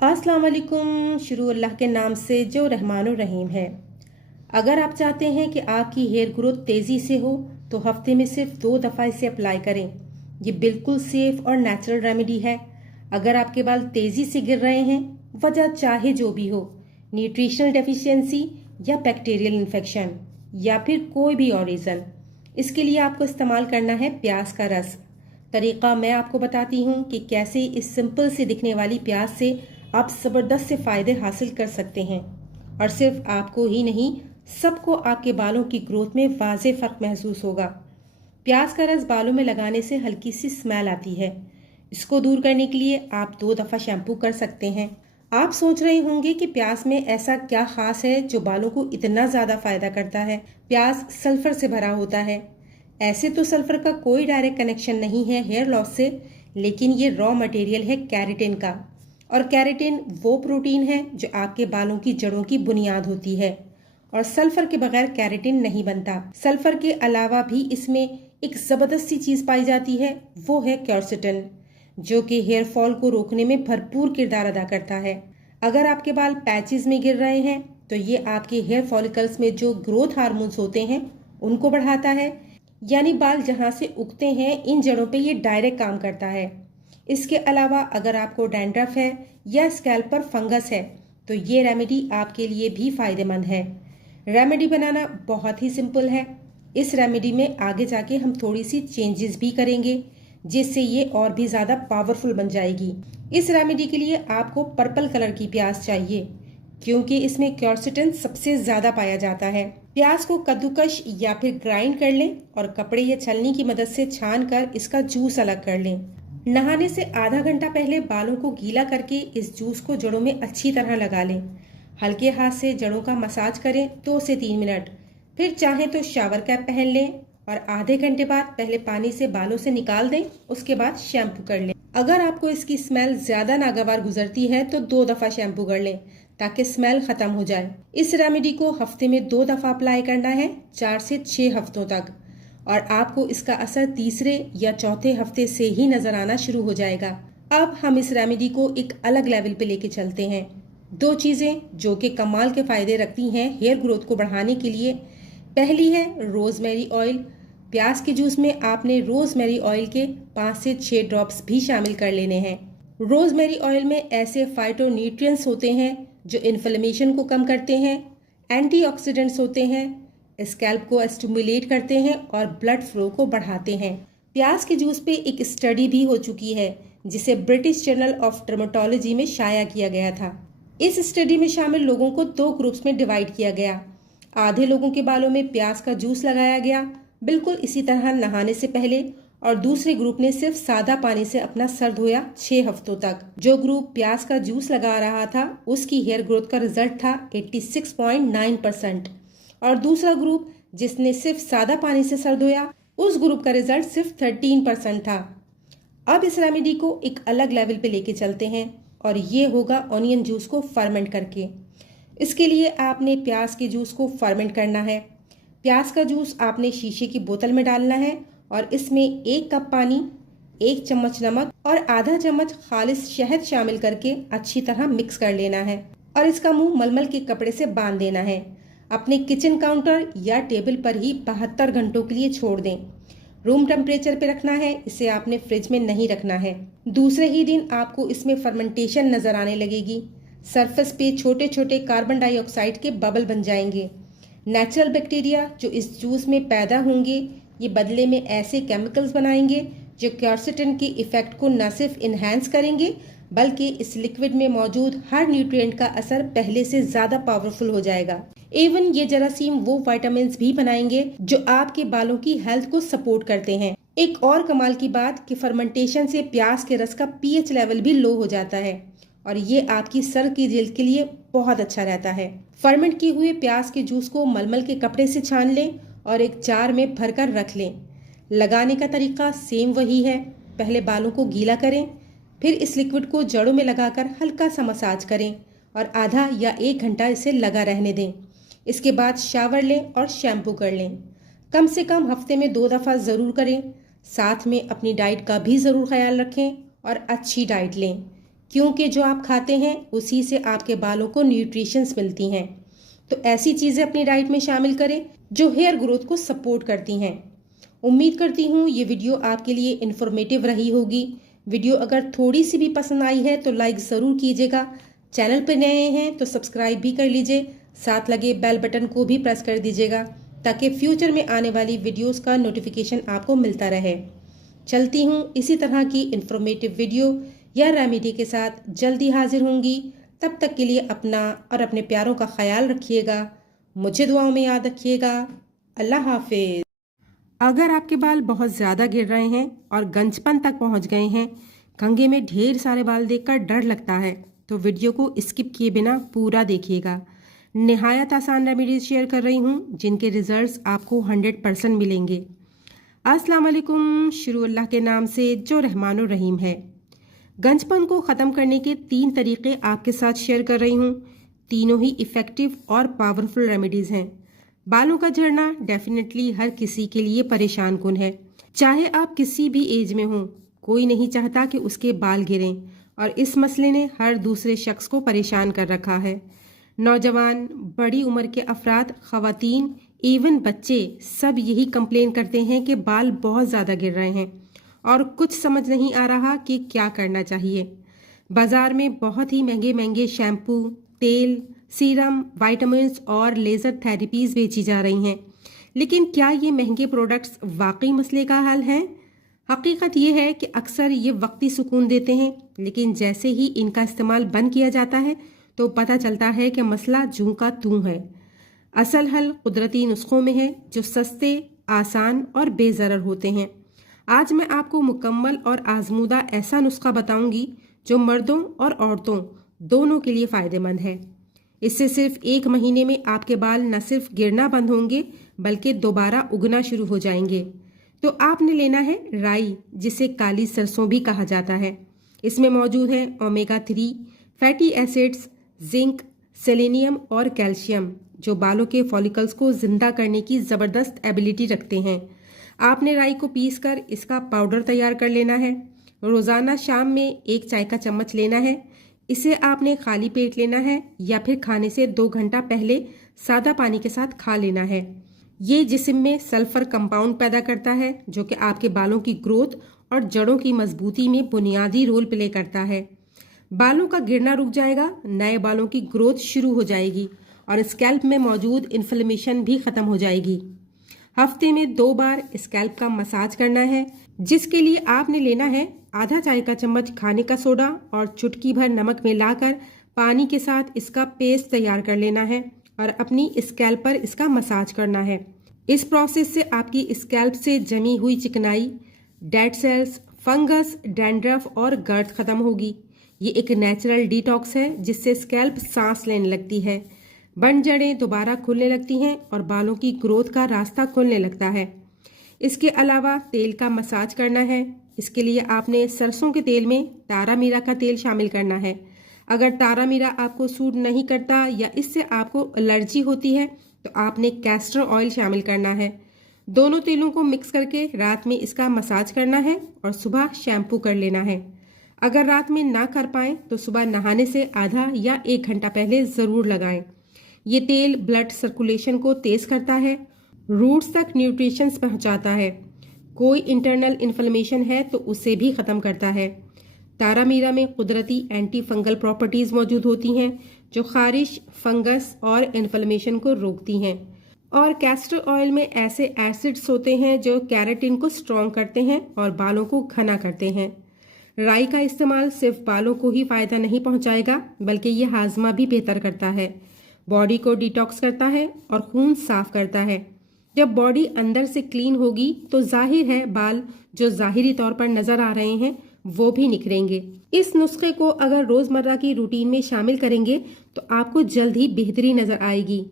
अस्सलाम वालेकुम। शुरू अल्लाह के नाम से जो रहमानुर रहीम है। अगर आप चाहते हैं कि आपकी हेयर ग्रोथ तेज़ी से हो तो हफ्ते में सिर्फ 2 दफ़ा इसे अप्लाई करें। ये बिल्कुल सेफ और नेचुरल रेमेडी है। अगर आपके बाल तेज़ी से गिर रहे हैं, वजह चाहे जो भी हो, न्यूट्रिशनल डेफिशिएंसी या बैक्टीरियल इन्फेक्शन या फिर कोई भी और रीज़न, इसके लिए आपको इस्तेमाल करना है प्याज का रस। तरीका मैं आपको बताती हूँ कि कैसे इस सिंपल से दिखने वाली प्याज से आप ज़बरदस्त से फ़ायदे हासिल कर सकते हैं और सिर्फ आपको ही नहीं, सबको आपके बालों की ग्रोथ में वाज़ेह फ़र्क महसूस होगा। प्याज का रस बालों में लगाने से हल्की सी स्मेल आती है। इसको दूर करने के लिए आप 2 दफ़ा शैम्पू कर सकते हैं। आप सोच रहे होंगे कि प्याज में ऐसा क्या खास है जो बालों को इतना ज़्यादा फ़ायदा करता है। प्याज सल्फ़र से भरा होता है। ऐसे तो सल्फ़र का कोई डायरेक्ट कनेक्शन नहीं है हेयर लॉस से, लेकिन ये रॉ मटेरियल है कैरेटिन का, और कैरेटिन वो प्रोटीन है जो आपके बालों की जड़ों की बुनियाद होती है और सल्फर के बगैर कैरेटिन नहीं बनता। सल्फर के अलावा भी इसमें एक जबरदस्त सी चीज पाई जाती है, वो है क्योर्सिटिन, जो कि हेयर फॉल को रोकने में भरपूर किरदार अदा करता है। अगर आपके बाल पैचेस में गिर रहे हैं तो ये आपके हेयर फॉलिकल्स में जो ग्रोथ हार्मोन्स होते हैं उनको बढ़ाता है, यानी बाल जहां से उगते हैं इन जड़ों पे ये डायरेक्ट काम करता है। इसके अलावा अगर आपको डैंड्रफ है या स्कैल्प पर फंगस है तो ये रेमेडी आपके लिए भी फायदेमंद है। रेमेडी बनाना बहुत ही सिंपल है। इस रेमेडी में आगे जाके हम थोड़ी सी चेंजेस भी करेंगे जिससे ये और भी ज़्यादा पावरफुल बन जाएगी। इस रेमेडी के लिए आपको पर्पल कलर की प्याज चाहिए क्योंकि इसमें क्योर्सिटिन सबसे ज़्यादा पाया जाता है। प्याज को कद्दूकश या फिर ग्राइंड कर लें और कपड़े या छलनी की मदद से छान कर इसका जूस अलग कर लें। नहाने से आधा घंटा पहले बालों को गीला करके इस जूस को जड़ों में अच्छी तरह लगा लें। हल्के हाथ से जड़ों का मसाज करें 2 से 3 मिनट। फिर चाहें तो शावर कैप पहन लें और आधे घंटे बाद पहले पानी से बालों से निकाल दें, उसके बाद शैम्पू कर लें। अगर आपको इसकी स्मेल ज़्यादा नागवार गुजरती है तो 2 दफ़ा शैम्पू कर लें ताकि स्मेल ख़त्म हो जाए। इस रेमेडी को हफ्ते में 2 दफ़ा अप्लाई करना है 4 से 6 हफ्तों तक, और आपको इसका असर तीसरे या चौथे हफ्ते से ही नजर आना शुरू हो जाएगा। अब हम इस रेमेडी को एक अलग लेवल पे लेके चलते हैं। 2 चीजें जो कि कमाल के फायदे रखती हैं हेयर ग्रोथ को बढ़ाने के लिए। पहली है रोजमेरी ऑयल। प्याज के जूस में आपने रोजमेरी ऑयल के 5 से 6 ड्रॉप्स भी शामिल कर लेने हैं। रोजमेरी ऑयल में ऐसे फाइटोन्यूट्रिएंट्स होते हैं जो इन्फ्लेमेशन को कम करते हैं, एंटीऑक्सीडेंट्स होते हैं, स्कैल्प को स्टिमुलेट करते हैं और ब्लड फ्लो को बढ़ाते हैं। प्याज के जूस पे एक स्टडी भी हो चुकी है जिसे ब्रिटिश जर्नल ऑफ डर्मेटोलॉजी में शाया किया गया था। इस स्टडी में शामिल लोगों को 2 ग्रुप्स में डिवाइड किया गया। आधे लोगों के बालों में प्याज का जूस लगाया गया बिल्कुल इसी तरह नहाने से पहले, और दूसरे ग्रुप ने सिर्फ सादा पानी से अपना सर धोया 6 हफ्तों तक। जो ग्रुप प्याज का जूस लगा रहा था उसकी हेयर ग्रोथ का रिजल्ट था 86.9%, और दूसरा ग्रुप जिसने सिर्फ सादा पानी से सर धोया उस ग्रुप का रिजल्ट सिर्फ 13% था। अब इस रेमेडी को एक अलग लेवल पे लेके चलते हैं और ये होगा ऑनियन जूस को फर्मेंट करके। इसके लिए आपने प्याज के जूस को फर्मेंट करना है। प्याज का जूस आपने शीशे की बोतल में डालना है और इसमें 1 कप पानी, 1 चम्मच नमक और आधा चम्मच खालिस शहद शामिल करके अच्छी तरह मिक्स कर लेना है और इसका मुंह मलमल के कपड़े से बांध देना है। अपने किचन काउंटर या टेबल पर ही 72 घंटों के लिए छोड़ दें। रूम टेम्परेचर पे रखना है, इसे आपने फ्रिज में नहीं रखना है। दूसरे ही दिन आपको इसमें फर्मेंटेशन नजर आने लगेगी। सरफेस पे छोटे छोटे कार्बन डाइऑक्साइड के बबल बन जाएंगे। नेचुरल बैक्टीरिया जो इस जूस में पैदा होंगे ये बदले में ऐसे केमिकल्स बनाएंगे जो क्योर्सिटिन के इफेक्ट को न सिर्फ इन्हेंस करेंगे बल्कि इस लिक्विड में मौजूद हर न्यूट्रिएंट का असर पहले से ज्यादा पावरफुल हो जाएगा। इवन ये जरासीम वो विटामिन्स भी बनाएंगे जो आपके बालों की हेल्थ को सपोर्ट करते हैं। एक और कमाल की बात कि फर्मेंटेशन से प्याज के रस का पीएच लेवल भी लो हो जाता है और ये आपकी सर की जेल के लिए बहुत अच्छा रहता है। फर्मेंट किए हुए प्याज के जूस को मलमल के कपड़े से छान लें और एक जार में भरकर रख लें। लगाने का तरीका सेम वही है। पहले बालों को गीला करें, फिर इस लिक्विड को जड़ों में लगाकर हल्का सा मसाज करें और आधा या 1 घंटा इसे लगा रहने दें। इसके बाद शावर लें और शैम्पू कर लें। कम से कम हफ्ते में 2 दफ़ा ज़रूर करें। साथ में अपनी डाइट का भी ज़रूर ख्याल रखें और अच्छी डाइट लें। क्योंकि जो आप खाते हैं उसी से आपके बालों को न्यूट्रिशंस मिलती हैं। तो ऐसी चीज़ें अपनी डाइट में शामिल करें जो हेयर ग्रोथ को सपोर्ट करती हैं। उम्मीद करती हूँ ये वीडियो आपके लिए इन्फॉर्मेटिव रही होगी। वीडियो अगर थोड़ी सी भी पसंद आई है तो लाइक ज़रूर कीजिएगा। चैनल पर नए हैं तो सब्सक्राइब भी कर लीजिए, साथ लगे बेल बटन को भी प्रेस कर दीजिएगा ताकि फ्यूचर में आने वाली वीडियोस का नोटिफिकेशन आपको मिलता रहे। चलती हूँ इसी तरह की इन्फॉर्मेटिव वीडियो या रेमेडी के साथ जल्दी हाजिर होंगी। तब तक के लिए अपना और अपने प्यारों का ख्याल रखिएगा। मुझे दुआओं में याद रखिएगा। अल्लाह हाफिज। अगर आपके बाल बहुत ज़्यादा गिर रहे हैं और गंजपन तक पहुंच गए हैं, कंघे में ढेर सारे बाल देखकर डर लगता है, तो वीडियो को स्किप किए बिना पूरा देखिएगा। निहायत आसान रेमेडीज शेयर कर रही हूँ जिनके रिजल्ट्स आपको 100% मिलेंगे। अस्सलाम वालेकुम। शुरू अल्लाह के नाम से जो रहमानुर रहीम है। गंजपन को ख़त्म करने के 3 तरीक़े आपके साथ शेयर कर रही हूँ। तीनों ही इफ़ेक्टिव और पावरफुल रेमेडीज़ हैं। बालों का झड़ना डेफिनेटली हर किसी के लिए परेशान कुन है, चाहे आप किसी भी एज में हों। कोई नहीं चाहता कि उसके बाल गिरें और इस मसले ने हर दूसरे शख्स को परेशान कर रखा है। नौजवान, बड़ी उम्र के अफराद, ख़वातीन, इवन बच्चे सब यही कंप्लेन करते हैं कि बाल बहुत ज़्यादा गिर रहे हैं और कुछ समझ नहीं आ रहा कि क्या करना चाहिए। बाज़ार में बहुत ही महंगे महंगे शैम्पू, तेल, सीरम, विटामिन्स और लेज़र थेरेपीज़ बेची जा रही हैं, लेकिन क्या ये महंगे प्रोडक्ट्स वाकई मसले का हल हैं? हकीकत ये है कि अक्सर ये वक्ती सुकून देते हैं, लेकिन जैसे ही इनका इस्तेमाल बंद किया जाता है तो पता चलता है कि मसला जूं का तूं है। असल हल कुदरती नुस्खों में है जो सस्ते, आसान और बेज़रर होते हैं। आज मैं आपको मुकम्मल और आजमूदा ऐसा नुस्खा बताऊंगी जो मर्दों और औरतों दोनों के लिए फ़ायदेमंद है। इससे सिर्फ 1 महीने में आपके बाल न सिर्फ गिरना बंद होंगे बल्कि दोबारा उगना शुरू हो जाएंगे। तो आपने लेना है राई, जिसे काली सरसों भी कहा जाता है। इसमें मौजूद है omega 3 fatty acids, zinc, selenium और कैल्शियम, जो बालों के फॉलिकल्स को जिंदा करने की ज़बरदस्त एबिलिटी रखते हैं। आपने राई को पीसकर इसका पाउडर तैयार कर लेना है। रोज़ाना शाम में 1 चाय का चम्मच लेना है। इसे आपने खाली पेट लेना है या फिर खाने से 2 घंटा पहले सादा पानी के साथ खा लेना है। ये जिस्म में सल्फर कंपाउंड पैदा करता है जो कि आपके बालों की ग्रोथ और जड़ों की मजबूती में बुनियादी रोल प्ले करता है। बालों का गिरना रुक जाएगा, नए बालों की ग्रोथ शुरू हो जाएगी और स्कैल्प में मौजूद इन्फ्लेमेशन भी खत्म हो जाएगी। हफ्ते में 2 बार स्कैल्प का मसाज करना है, जिसके लिए आपने लेना है आधा चाय का चम्मच खाने का सोडा और चुटकी भर नमक मिलाकर पानी के साथ इसका पेस्ट तैयार कर लेना है और अपनी स्कैल्प पर इसका मसाज करना है। इस प्रोसेस से आपकी स्कैल्प से जमी हुई चिकनाई, डेड सेल्स, फंगस, डैंड्रफ और गर्द खत्म होगी। ये एक नेचुरल डिटॉक्स है जिससे स्कैल्प सांस लेने लगती है, बंद जड़ें दोबारा खुलने लगती हैं और बालों की ग्रोथ का रास्ता खुलने लगता है। इसके अलावा तेल का मसाज करना है। इसके लिए आपने सरसों के तेल में तारा मीरा का तेल शामिल करना है। अगर तारा मीरा आपको सूट नहीं करता या इससे आपको एलर्जी होती है तो आपने कैस्टर ऑयल शामिल करना है। दोनों तेलों को मिक्स करके रात में इसका मसाज करना है और सुबह शैम्पू कर लेना है। अगर रात में ना कर पाएं तो सुबह नहाने से आधा या 1 घंटा पहले ज़रूर लगाएं। ये तेल ब्लड सर्कुलेशन को तेज़ करता है, रूट्स तक न्यूट्रिशंस पहुंचाता है, कोई इंटरनल इन्फ्लेमेशन है तो उसे भी ख़त्म करता है। तारा मीरा में कुदरती एंटी फंगल प्रॉपर्टीज़ मौजूद होती हैं जो खारिश, फंगस और इन्फ्लेमेशन को रोकती हैं। और कैस्टर ऑयल में ऐसे एसिड्स होते हैं जो कैराटिन को स्ट्रॉन्ग करते हैं और बालों को घना करते हैं। राई का इस्तेमाल सिर्फ बालों को ही फ़ायदा नहीं पहुंचाएगा बल्कि ये हाजमा भी बेहतर करता है, बॉडी को डिटॉक्स करता है और खून साफ करता है। जब बॉडी अंदर से क्लीन होगी तो जाहिर है बाल जो ज़ाहिरी तौर पर नज़र आ रहे हैं वो भी निखरेंगे। इस नुस्खे को अगर रोज़मर्रा की रूटीन में शामिल करेंगे तो आपको जल्द ही बेहतरी नज़र आएगी।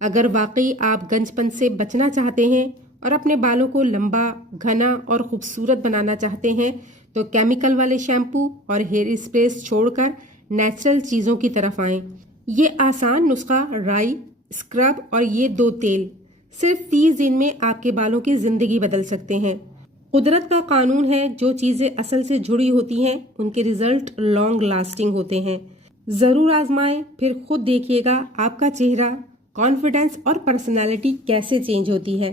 अगर वाकई आप गंजपन से बचना चाहते हैं और अपने बालों को लंबा, घना और खूबसूरत बनाना चाहते हैं तो केमिकल वाले शैम्पू और हेयर स्प्रेस छोड़कर नेचुरल चीज़ों की तरफ आएं। ये आसान नुस्खा राई, स्क्रब और ये 2 तेल सिर्फ 30 दिन में आपके बालों की ज़िंदगी बदल सकते हैं। कुदरत का कानून है, जो चीजें असल से जुड़ी होती हैं उनके रिजल्ट लॉन्ग लास्टिंग होते हैं। जरूर आजमाएं, फिर खुद देखिएगा आपका चेहरा, कॉन्फिडेंस और पर्सनालिटी कैसे चेंज होती है।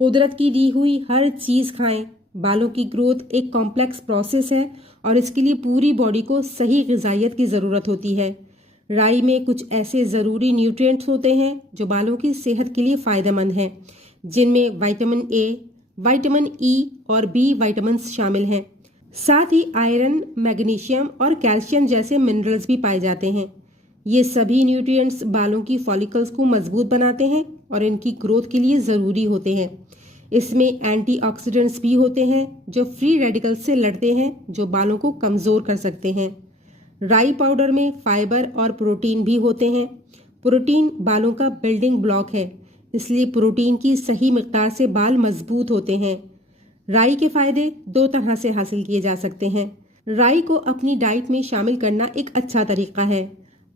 कुदरत की दी हुई हर चीज खाएं। बालों की ग्रोथ एक कॉम्प्लेक्स प्रोसेस है और इसके लिए पूरी बॉडी को सही ग़िज़ाइयत की ज़रूरत होती है। राई में कुछ ऐसे ज़रूरी न्यूट्रिएंट्स होते हैं जो बालों की सेहत के लिए फ़ायदेमंद हैं, जिनमें विटामिन ए, विटामिन ई और बी विटामिन्स शामिल हैं। साथ ही आयरन, मैग्नीशियम और कैल्शियम जैसे मिनरल्स भी पाए जाते हैं। ये सभी न्यूट्रिएंट्स बालों की फॉलिकल्स को मजबूत बनाते हैं और इनकी ग्रोथ के लिए ज़रूरी होते हैं। इसमें एंटीऑक्सीडेंट्स भी होते हैं जो फ्री रेडिकल्स से लड़ते हैं, जो बालों को कमज़ोर कर सकते हैं। राई पाउडर में फाइबर और प्रोटीन भी होते हैं। प्रोटीन बालों का बिल्डिंग ब्लॉक है, इसलिए प्रोटीन की सही मिकदार से बाल मजबूत होते हैं। राई के फायदे दो तरह से हासिल किए जा सकते हैं। राई को अपनी डाइट में शामिल करना एक अच्छा तरीका है।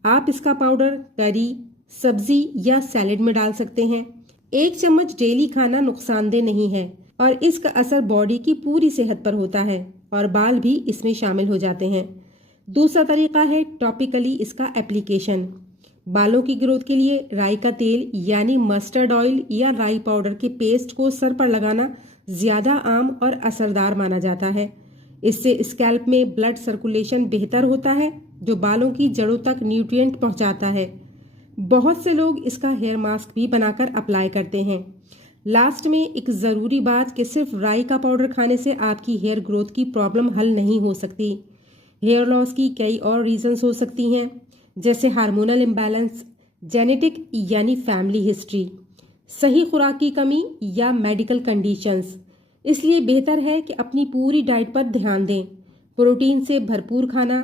आप इसका पाउडर करी, सब्जी या सैलेड में डाल सकते हैं। 1 चम्मच डेली खाना नुकसानदेह नहीं है और इसका असर बॉडी की पूरी सेहत पर होता है और बाल भी इसमें शामिल हो जाते हैं। दूसरा तरीका है टॉपिकली इसका एप्लीकेशन। बालों की ग्रोथ के लिए राई का तेल यानी मस्टर्ड ऑयल या राई पाउडर के पेस्ट को सर पर लगाना ज्यादा आम और असरदार माना जाता है। इससे स्कैल्प में ब्लड सर्कुलेशन बेहतर होता है, जो बालों की जड़ों तक न्यूट्रिएंट पहुंचाता है। बहुत से लोग इसका हेयर मास्क भी बनाकर अप्लाई करते हैं। लास्ट में एक ज़रूरी बात कि सिर्फ राई का पाउडर खाने से आपकी हेयर ग्रोथ की प्रॉब्लम हल नहीं हो सकती। हेयर लॉस की कई और रीजंस हो सकती हैं, जैसे हार्मोनल इम्बैलेंस, जेनेटिक यानी फैमिली हिस्ट्री, सही खुराक की कमी या मेडिकल कंडीशंस। इसलिए बेहतर है कि अपनी पूरी डाइट पर ध्यान दें। प्रोटीन से भरपूर खाना,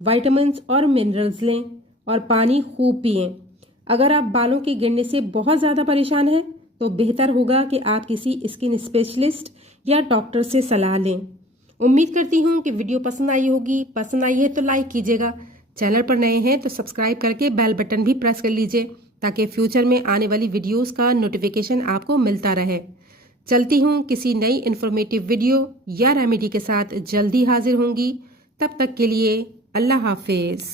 विटामिन्स और मिनरल्स लें और पानी खूब पिएं। अगर आप बालों के गिरने से बहुत ज़्यादा परेशान हैं तो बेहतर होगा कि आप किसी स्किन स्पेशलिस्ट या डॉक्टर से सलाह लें। उम्मीद करती हूँ कि वीडियो पसंद आई होगी। पसंद आई है तो लाइक कीजिएगा। चैनल पर नए हैं तो सब्सक्राइब करके बेल बटन भी प्रेस कर लीजिए, ताकि फ्यूचर में आने वाली वीडियोस का नोटिफिकेशन आपको मिलता रहे। चलती हूँ किसी नई इन्फॉर्मेटिव वीडियो या रेमेडी के साथ जल्दी हाजिर होंगी। तब तक के लिए अल्लाह हाफिज़।